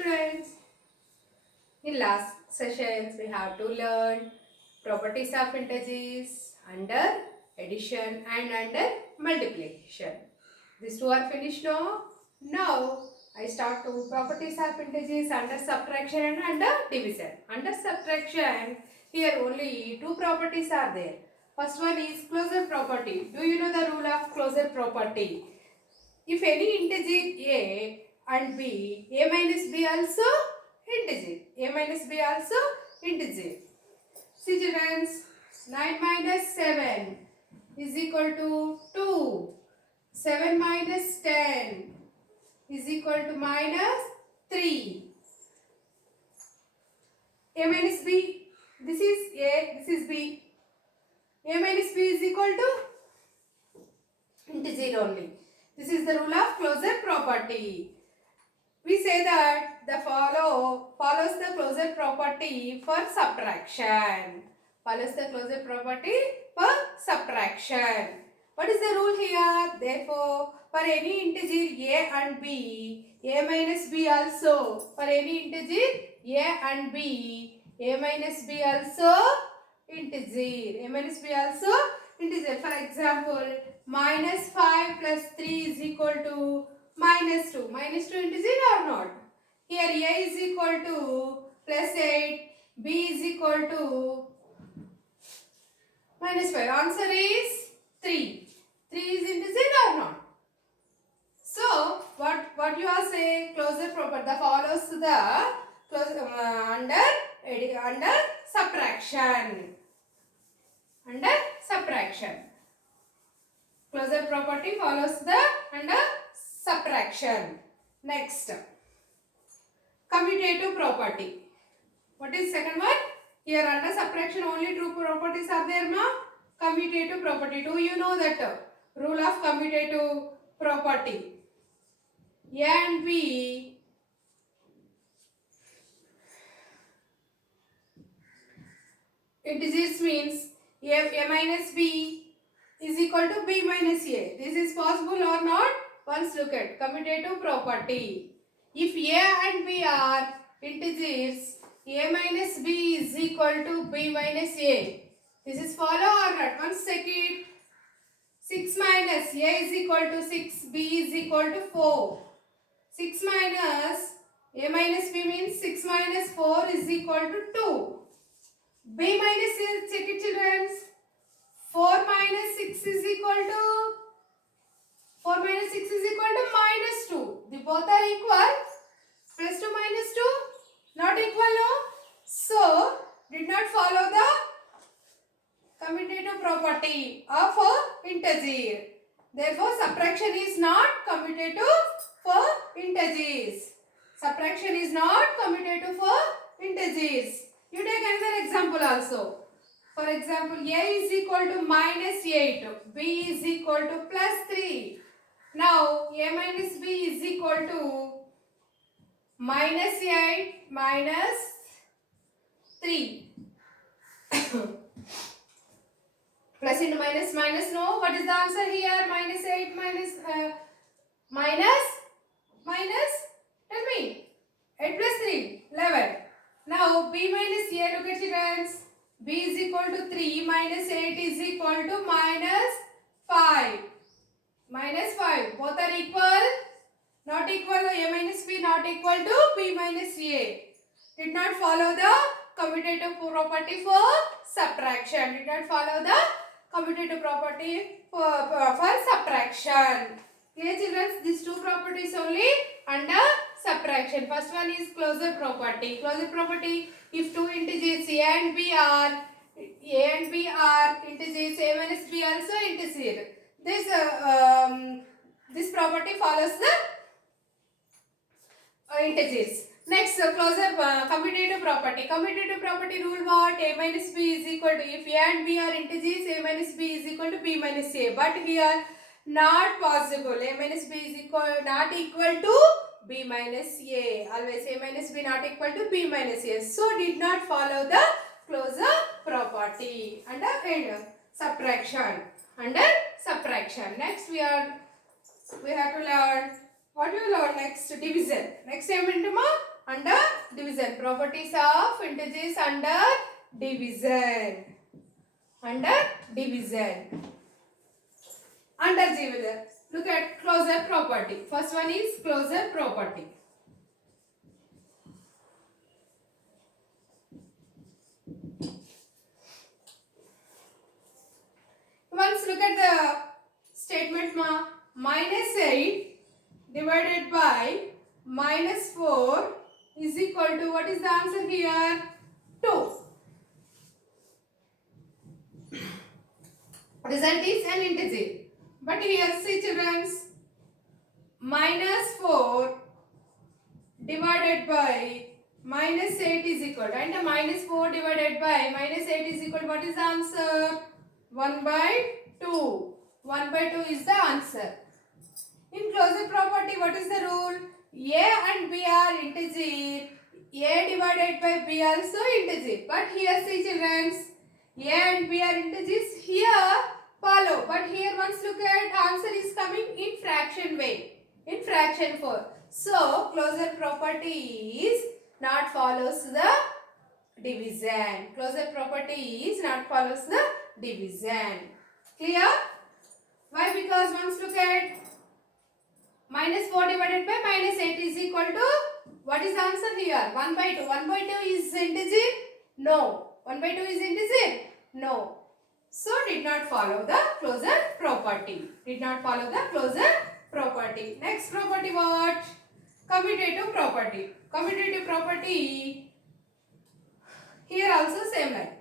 students. In last sessions, we have to learn properties of integers under addition and under multiplication. These two are finished now. Now, I start to properties of integers under subtraction and under division. Under subtraction, here only two properties are there. First one is closure property. Do you know the rule of closure property? If any integer a and b, a minus b also integer. A minus b also integer. See children, 9 minus 7 is equal to 2. 7 minus 10 is equal to minus 3. A minus b, this is a, this is b. A minus b is equal to integer only. This is the rule of closure property. We say that the follows the closure property for subtraction. Follows the closure property for subtraction. What is the rule here? Therefore, for any integer a and b, a minus b also. For any integer a and b, a minus b also integer. A minus b also integer. For example, minus 5 plus 3 is equal to minus 2. Minus 2 integer or not? Here a is equal to plus 8, b is equal to minus 5. Answer is 3. 3 is integer or not? So, what you are saying? Closure property. The follows the under subtraction. Under subtraction. Closure property follows the under subtraction. Next, commutative property. What is second one? Here under subtraction only two properties are there, na? Commutative property. Do you know that rule of commutative property? A and B integers means a minus b is equal to b minus a. This is possible or not? Once look at commutative property. If a and b are integers, a minus b is equal to b minus a. This is follow or not? Once check it. 6 minus a is equal to 6, b is equal to 4. 6 minus a minus b means 6 minus 4 is equal to 2. B minus a, check it children. 4 minus 6 is equal to 4 minus 6 is equal to minus 2. The both are equal. Plus 2 minus 2 not equal, no? So did not follow the commutative property of integer. Therefore subtraction is not commutative for integers. Subtraction is not commutative for integers. You take another example also. For example, a is equal to minus 8, b is equal to plus 3. Now, a minus b is equal to minus 8 minus 3. Plus into minus, minus, no. What is the answer here? Minus 8 minus, minus, tell me. 8 plus 3, 11. Now, b minus a, look at children. B is equal to 3 minus 8 is equal to minus 5. Minus 5. Both are equal. Not equal. A minus b not equal to b minus a. Did not follow the commutative property for subtraction. Did not follow the commutative property for subtraction. Clear children? These two properties only under subtraction. First one is closure property. Closure property, if two integers a and b are integers, a minus b also integer. This property follows the integers. Next, closure commutative property. Commutative property rule what? A minus b is equal to, if a and b are integers, a minus b is equal to b minus a. But here not possible. A minus b is not equal to b minus a. Always a minus b not equal to b minus a. So did not follow the closure property under subtraction. Under subtraction. Next we have to learn. What we learn next? Division. Next time into under division. Properties of integers under division. Under division. Under division. Look at closure property. First one is closure property. Once look at the statement minus 8 divided by minus 4 is equal to, what is the answer here? 2. Result is an integer. But here see children, minus 4 divided by minus 8 is equal to, and minus 4 divided by minus 8 is equal to, what is the answer? 1 by 2. 1 by 2 is the answer. In closure property, what is the rule? A and B are integer. A divided by B also integer. But here see children, A and B are integers. Here follow. But here once look at, answer is coming in fraction way. In fraction form. So closure property is not follows the division. Closure property is not follows the division. Clear? Why? Because once look at minus 4 divided by minus 8 is equal to, what is the answer here? 1 by 2. 1 by 2 is integer? No. 1 by 2 is integer? No. So did not follow the closure property. Did not follow the closure property. Next property what? Commutative property. Commutative property, here also same like.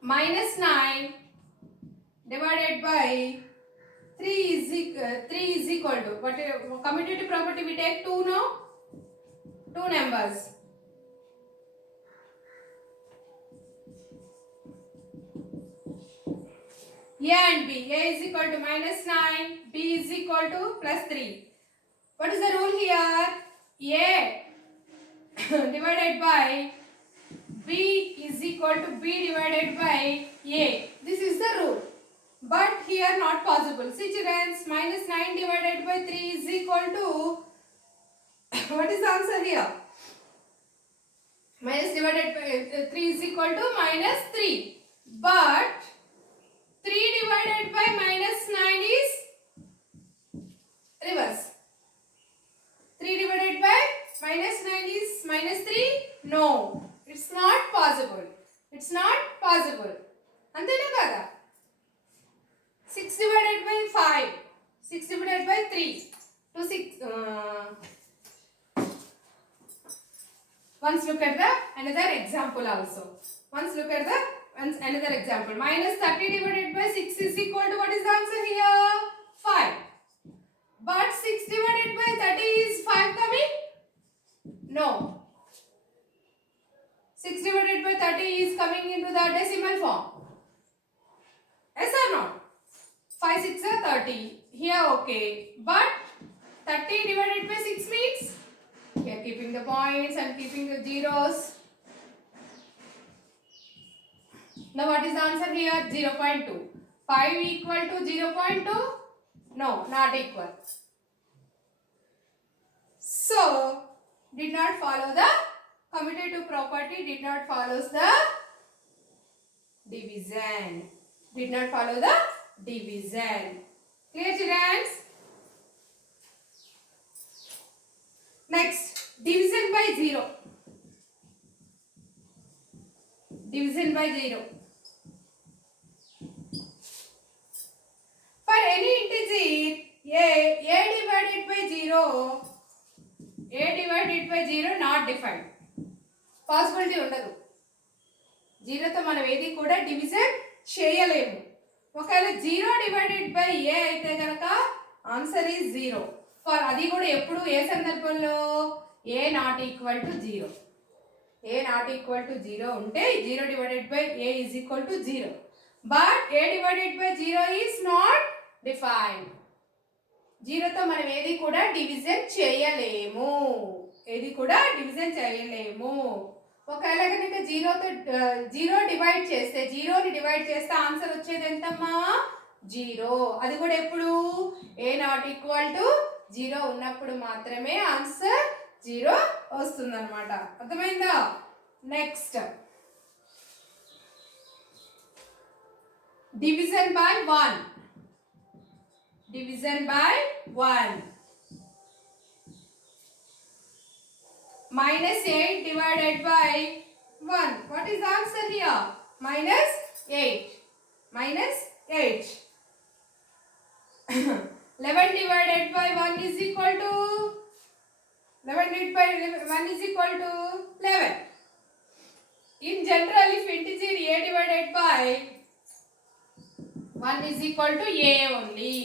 Minus 9 divided by 3 is equal to, what commutative property we take 2 no? 2 numbers. A and B. A is equal to minus 9. B is equal to plus 3. What is the rule here? A divided by B is equal to B divided by A. This is the rule. But here not possible. See children, minus 9 divided by 3 is equal to, what is the answer here? Minus divided by 3 is equal to minus 3. But 3 divided by minus 9 is reverse. 3 divided by minus 9 is minus 3? No. It's not possible. It's not possible. Antena kada? 6 divided by 5. 6 divided by 3. To 6. Once look at the another example also. Once look at the another example. Minus 30 divided by 6 is equal to, what is the answer here? 5. But 6 divided by 30 is 5 coming? No. 6 divided by 30 is coming into the decimal form. Yes or not? 5 6 are 30. Here okay. But 30 divided by 6 means, here keeping the points and keeping the zeros. Now what is the answer here? 0.2. 5 equal to 0.2? No, not equal. So, did not follow the commutative property, did not follow the division. Did not follow the division. Clear children? Next, division by 0. Division by 0. For any integer, a divided by 0, a divided by 0 not defined. Possibility ఉండదు. 0 తో మనం ఏది కూడా division చేయలేము. ఒకవేళ 0 divided by a అయితే గనక answer is 0. For అది కూడా ఎప్పుడు ఏ సందర్భంలో a not equal to 0. a not equal to 0 ఉంటే 0 divided by a is equal to 0. But a divided by 0 is not defined. 0 తో మనం ఏది కూడా డివిజన్ చేయలేము. ఏది కూడా డివిజన్ చేయలేము. ఒకవేళ కనుక 0 తో 0 డివైడ్ చేస్తే 0 ని డివైడ్ చేస్తే ఆన్సర్ వచ్చేది ఎంతమ్మా? 0. అది కూడా ఎప్పుడు a not equal to zero ఉన్నప్పుడు మాత్రమే ఆన్సర్ జీరో వస్తుందన్నమాట. అర్థమైందా? Next division by 1. Division by 1. Minus 8 divided by 1. What is the answer here? Minus 8. Minus 8. 11 divided by 1 is equal to 11 divided by 1 is equal to 11. In general, if integer a divided by 1 is equal to a only.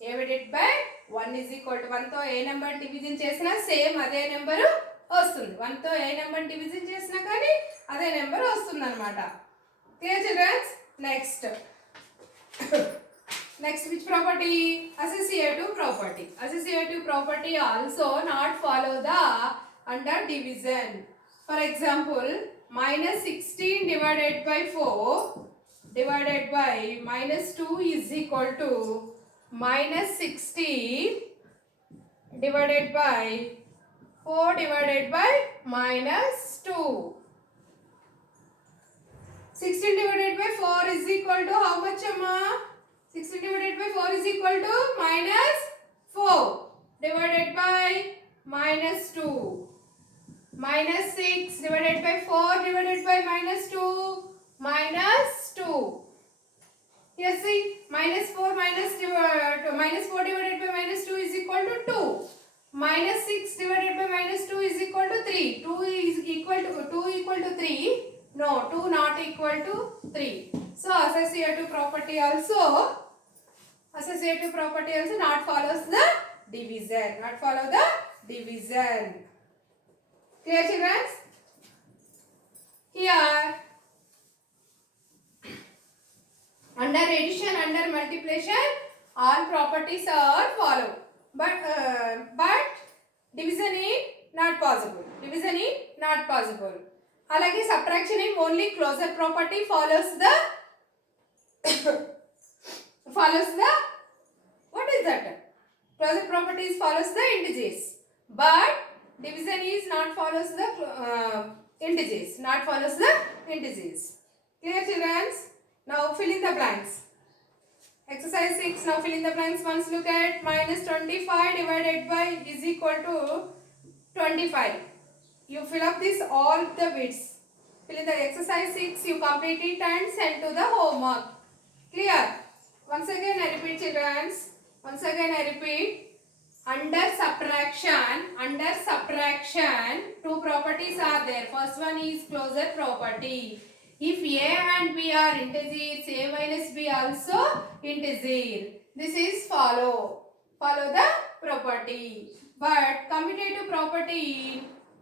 a divided by 1 is equal to 1 తో ఏ number division చేసినా same అదే number వస్తుంది. 1 తో ఏ number division చేసినా కానీ అదే number వస్తుందన్నమాట. Clear childrens? Next which property? Associative property. Associative property also not follow the under division. For example, minus 16 divided by 4 divided by minus 2 is equal to minus 60 divided by 4 divided by minus 2. 16 divided by 4 is equal to how much, Amma? 16 divided by 4 is equal to minus 4 divided by minus 2. Minus 6 divided by 4 divided by minus 2. Minus 2. Here see, minus 4 minus 4 divided by minus 2 is equal to 2. Minus 6 divided by minus 2 is equal to 3. 2 is equal to 3. No, 2 not equal to 3. So associative property also not follows the division. Not follow the division. Clear children? Here under addition, under multiplication, all properties are follow, but division is not possible. Division is not possible. అలాగే subtraction in only closure property follows the what is that? Closure properties follows the integers, but division is not follows the integers. Not follows the integers. Clear children? Now fill in the blanks. Exercise 6. Now fill in the blanks. Once look at minus 25 divided by is equal to 25. You fill up this all the bits. Fill in the exercise 6. You complete it and send to the homework. Clear? Once again I repeat, children. Once again I repeat. Under subtraction, two properties are there. First one is closure property. If a and b are integers, a minus b also integer. This is follow the property. But commutative property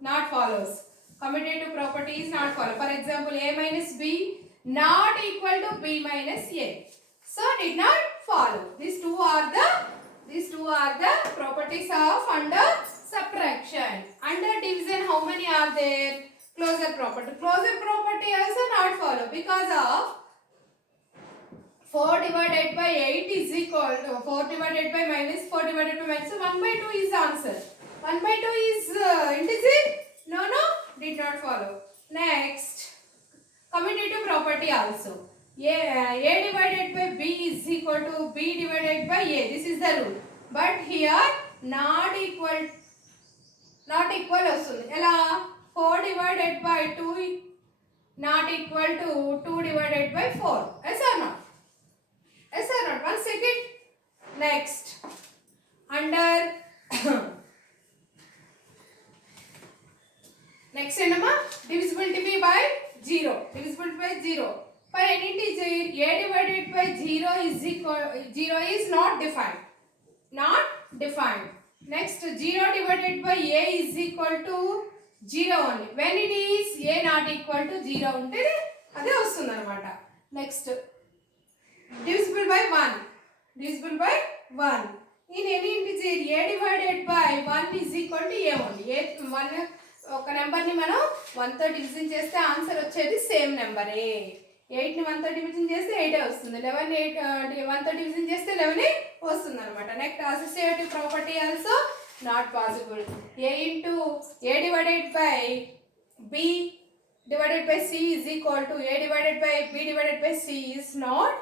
not follows. Commutative property is not follow. For example, a minus b not equal to b minus a. So did not follow. These two are the properties of under subtraction. Under division, how many are there? Closure property. Closure property also not follow because of 4 divided by 8 is equal to 4 divided by minus 4 divided by minus. So 1 by 2 is answer. 1 by 2 is integer? No, did not follow. Next, commutative property also. A divided by b is equal to b divided by a. This is the rule. But here not equal వస్తుంది. ఎలా? 4 divided by 2 not equal to 2 divided by 4. Yes or not? Yes or not? One second. Next, under next enema divisibility by 0. Divisibility by 0. For any integer, a divided by 0 is equal 0 is not defined. Not defined. Next, 0 divided by a is equal to 0 only. When it is a not equal to 0 ఉంటే అదే వస్తుంది అన్నమాట. Next, divisible by 1. Divisible by 1. In any integer, a divided by 1 is equal to a only. ఒక నెంబర్ని మనం 1తో division చేస్తే answer వచ్చేది same నెంబరే. 8ని 1తో డివిజన్ చేస్తే 8 వస్తుంది. 11ని 1తో డివిజన్ చేస్తే 11 వస్తుంది అనమాట. Next associative property also not possible. A divided by B divided by C is equal to A divided by B divided by C is not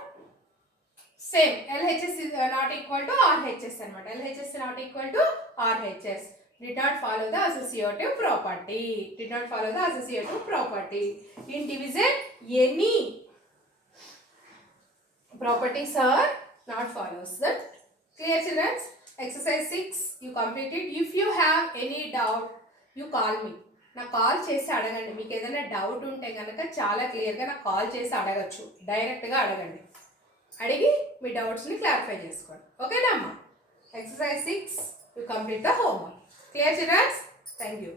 same. LHS is not equal to RHS అనమాట. LHS not equal to RHS. Did not follow the associative property. Did not follow the associative property. In division, any properties are not follows that. Clear, children? Exercise 6 you completed. If you have any doubt, you call me. నాకు call చేసి అడగండి. మీకు ఏదైనా doubt ఉంటే కనుక చాలా క్లియర్గా నాకు కాల్ చేసి అడగచ్చు. డైరెక్ట్గా అడగండి. అడిగి మీ డౌట్స్ని క్లారిఫై చేసుకోండి. ఓకేనా అమ్మా? Exercise 6 you complete the homework. Clear, children? Thank you.